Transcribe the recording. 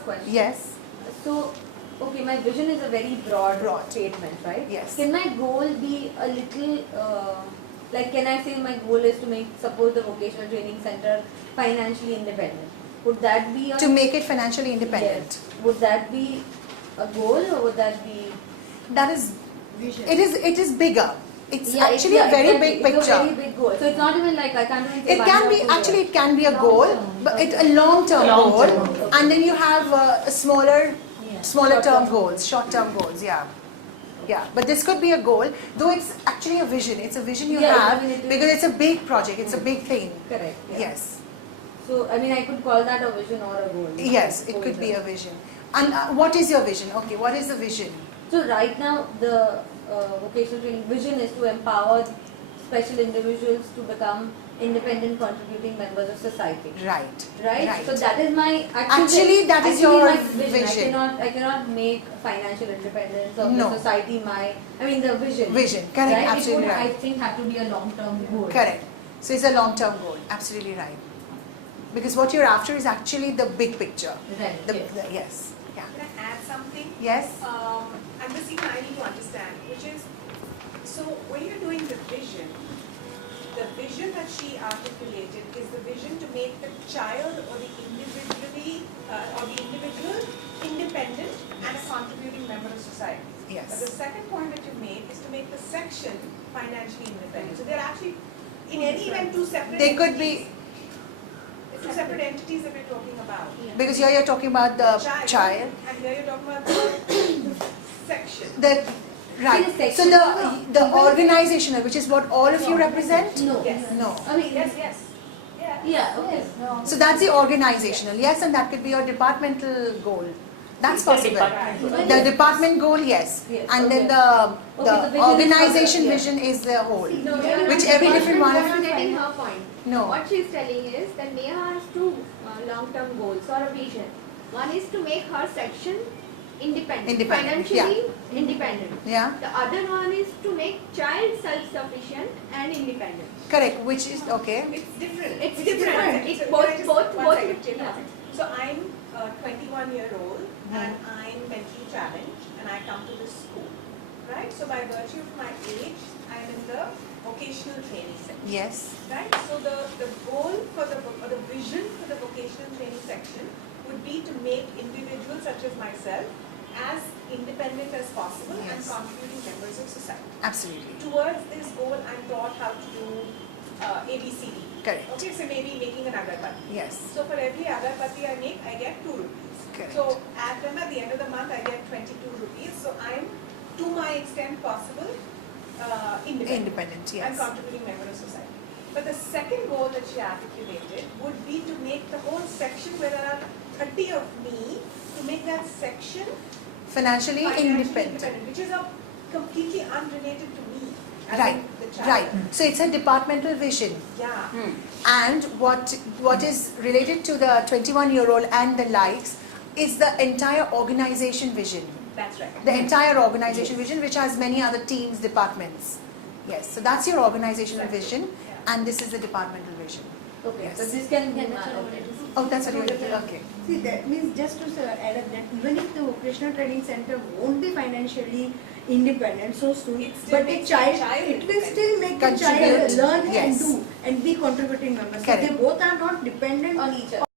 first question. Yes. So, okay, my vision is a very broad statement, right? Yes. Can my goal be a little, like can I say my goal is to support the vocational training center financially independent? Would that be To make it financially independent. Yes. Would that be a goal or would that be? That is, Vision. it is bigger. It's Yeah, actually a very big picture. It's a very big goal. So it's not even like I can't even say It can be, actually it can be a goal, but it's a long-term goal, and then you have smaller term goals, short-term goals, yeah. Yeah, but this could be a goal, though it's actually a vision. It's a vision you have because it's a big project, it's a big thing. Correct. Yeah. Yes. So, I mean, I could call that a vision or a goal. Yes, it could be a vision. And what is your vision? Okay, what is the vision? So, right now, the vocational training vision is to empower special individuals to become independent contributing members of society. Right. Right? So, that is my, actually that is your my vision. vision. I cannot make financial independence of No. the society the vision. Vision, correct, right? absolutely It would, right. I think, have to be a long-term goal. Correct. So it's a long-term goal, absolutely right. Because what you're after is actually the big picture. Right. Yes. Yeah. Can I add something? Yes. And this even I need to understand, which is, so when you're doing the vision that she articulated is the vision to make the child or the individual independent and a contributing member of society. Yes. But the second point that you made is to make the section financially independent. So they're actually, in any event, two separate They could be, two separate entities that we're talking about. because here you're talking about the child. And here you're talking about the section. Right. So the organizational, which is what all of you represent? No. Yes. No. I mean, Yes, yes. Yeah. Yeah, okay. So that's the organizational, yes, and that could be your departmental goal. That's possible. The department goal, yes. And then the organization vision is the whole. Which every different one. You're not getting her point. No. What she's telling is that Neha has two long-term goals or a vision. One is to make her section independent, financially independent. Yeah. The other one is to make child self-sufficient and independent. Correct. Which is okay. It's different. It's different. It's So both. yeah. So I'm a 21-year-old and I'm mentally challenged and I come to this school, right? So by virtue of my age, I'm in the vocational training section. Yes. Right? So the goal for the vision for the vocational training section would be to make individuals such as myself as independent as possible and contributing members of society. Absolutely. Towards this goal, I'm taught how to do ABCD. Correct. Okay, so maybe making an agarbatti. Yes. So for every agarbatti I make, I get 2 rupees. Correct. So at the end of the month, I get 22 rupees. So I'm, to my extent possible, independent. Yes. And contributing member of society. But the second goal that she articulated would be to make the whole section where there are 30 of me, to make that section Financially independent. which is completely unrelated to me. as Right. in the child. Right. So it's a departmental vision. Yeah. And what is related to the 21-year-old and the likes is the entire organization vision. That's right. The entire organization vision, which has many other teams, departments. Yes. So that's your organizational vision, and this is the departmental vision. Okay, Yes. so this can be Oh, that's what you're okay. See, that means just to add up that even if the vocational training center won't be financially independent so soon, It still but the makes child, the child it will still make the Contribute. child learn Yes. and do and be contributing members. So Correct. they both are not dependent on each other.